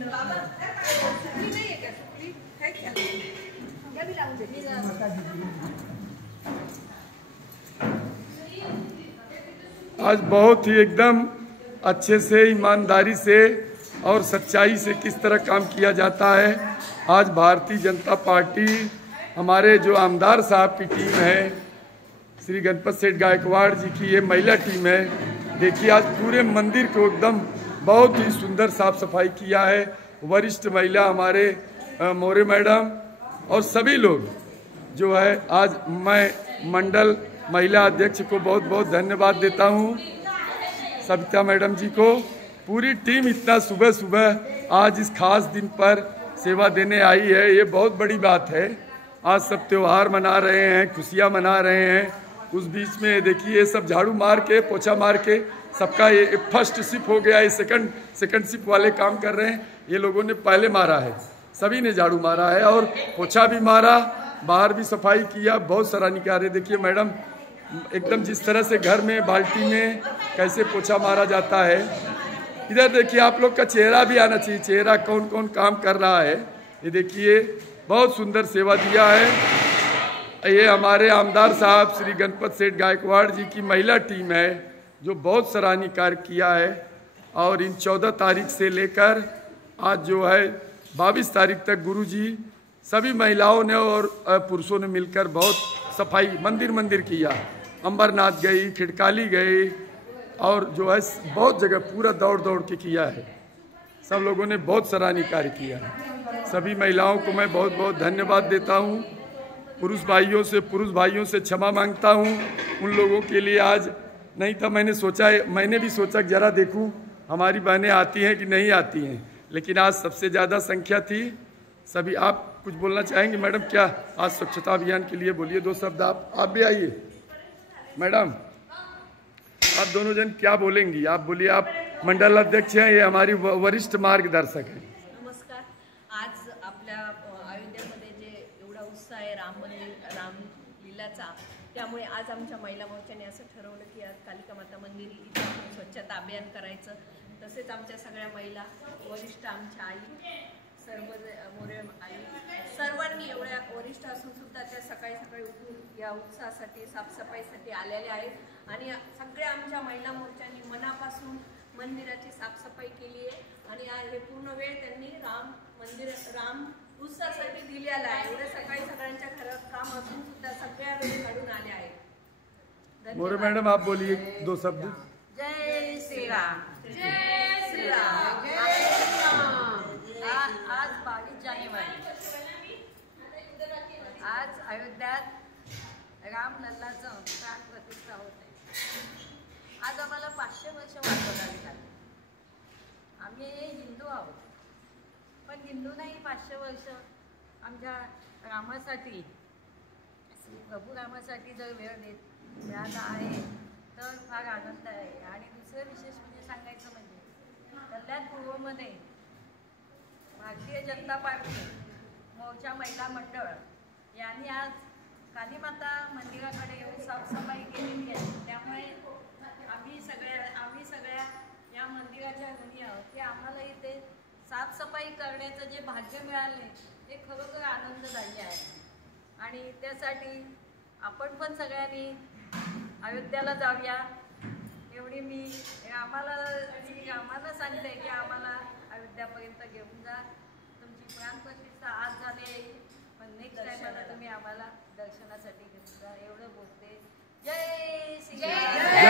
आज बहुत ही एकदम अच्छे से, ईमानदारी से और सच्चाई से किस तरह काम किया जाता है। आज भारतीय जनता पार्टी हमारे जो आमदार साहब की टीम है, श्री गणपत सेठ गायकवाड़ जी की ये महिला टीम है। देखिए आज पूरे मंदिर को एकदम बहुत ही सुंदर साफ सफाई किया है। वरिष्ठ महिला हमारे मोरे मैडम और सभी लोग जो है, आज मैं मंडल महिला अध्यक्ष को बहुत बहुत धन्यवाद देता हूँ, सविता मैडम जी को। पूरी टीम इतना सुबह सुबह आज इस खास दिन पर सेवा देने आई है, ये बहुत बड़ी बात है। आज सब त्योहार मना रहे हैं, खुशियाँ मना रहे हैं, उस बीच में देखिए ये सब झाड़ू मार के, पोछा मार के, सबका ये फर्स्ट शिफ्ट हो गया, ये सेकंड शिफ्ट वाले काम कर रहे हैं। ये लोगों ने पहले मारा है, सभी ने झाड़ू मारा है और पोछा भी मारा, बाहर भी सफाई किया, बहुत सराहनीय कार्य। देखिए मैडम एकदम जिस तरह से घर में बाल्टी में कैसे पोछा मारा जाता है। इधर देखिए आप लोग का चेहरा भी आना चाहिए, चेहरा कौन कौन काम कर रहा है। ये देखिए बहुत सुंदर सेवा दिया है। ये हमारे आमदार साहब श्री गणपत सेठ गायकवाड़ जी की महिला टीम है जो बहुत सराहनीय कार्य किया है। और इन 14 तारीख से लेकर आज जो है 22 तारीख तक गुरुजी सभी महिलाओं ने और पुरुषों ने मिलकर बहुत सफाई मंदिर किया। अंबरनाथ गई, खिड़काली गई और जो है बहुत जगह पूरा दौड़ दौड़ के किया है। सब लोगों ने बहुत सराहनीय कार्य किया है। सभी महिलाओं को मैं बहुत बहुत धन्यवाद देता हूँ। पुरुष भाइयों से क्षमा मांगता हूँ। उन लोगों के लिए आज नहीं था, मैंने भी सोचा जरा देखूँ हमारी बहनें आती हैं कि नहीं आती हैं, लेकिन आज सबसे ज़्यादा संख्या थी। सभी आप कुछ बोलना चाहेंगे मैडम? क्या आज स्वच्छता अभियान के लिए बोलिए 2 शब्द। आप भी आइए मैडम, आप दोनों जन क्या बोलेंगी? आप बोलिए, आप मंडल अध्यक्ष हैं, ये हमारी वरिष्ठ मार्गदर्शक हैं। नमस्कार। आज आपल्या अयोध्येमध्ये जे एवढा उत्साह आहे रामलीलाचा, त्यामुळे आज आमच्या महिला मोर्चाने असं ठरवलं की आज कालिका माता मंदिर इथे आपण स्वच्छता अभियान करायचं। तसेच आमच्या सगळ्या महिला, वरिष्ठ आमच्या आई, सर्व मोरे आई, सर्वांनी एवढ्या वरिष्ठ असून सुद्धा त्या सकाळी सकाळी उठून या उत्साहासाठी, साफसफाईसाठी आलेल्या आहेत। आणि सगळ्या आमच्या महिला मोर्चांनी मनापासून मंदिराची साफसफाई केली आहे आणि हे पूर्ण वेळ त्यांनी राम उत्सवासाठी दिलेला आहे। एवढे सकाळी सगळ्यांच्या घरात काम असून सुद्धा सगळ्या वेळ काढून आले आहेत। मोरे मैडम आप बोलिए 2 शब्द। जय श्री राम, जय श्री राम। आज 22 जानेवारी, आज अयोध्यात रामलल्लाचं प्राण प्रतिष्ठा होत आहे। आज आम्हाला 500 वर्ष वाट बघावी लागली। आम्ही हिंदू आहोत, पण हिंदू नाही 500 वर्ष आमच्या रामासाठी, श्री प्रभू रामासाठी जर वेळ मिळाला आहे तर फार आनंद आहे। आणि दुसरं विशेष म्हणजे सांगायचं म्हणजे कल्याण पूर्वमध्ये भारतीय जनता पार्टी मोर्चा महिला मंडळ यांनी आज कालीमाता मंदिराकडे येऊन साफसफाई केलेली आहे। त्यामुळे आम्ही सगळ्या या मंदिराच्या ऋणी आहोत की आम्हाला इथे साफसफाई करण्याचं जे भाग्य मिळाले ते खरोखर आनंददायी आहे। आणि त्यासाठी आपण पण सगळ्यांनी अयोध्याला जाऊया एवढी मी आम्हाला सांगते की आम्हाला अयोध्यापर्यंत घेऊन जा। तुमची प्राणप्रतिष्ठा आज झाली आहे, पण नेक्स्ट टाइमला तुम्ही आम्हाला दर्शनासाठी घेऊन जा, एवढं बोलते। जय श्री राम।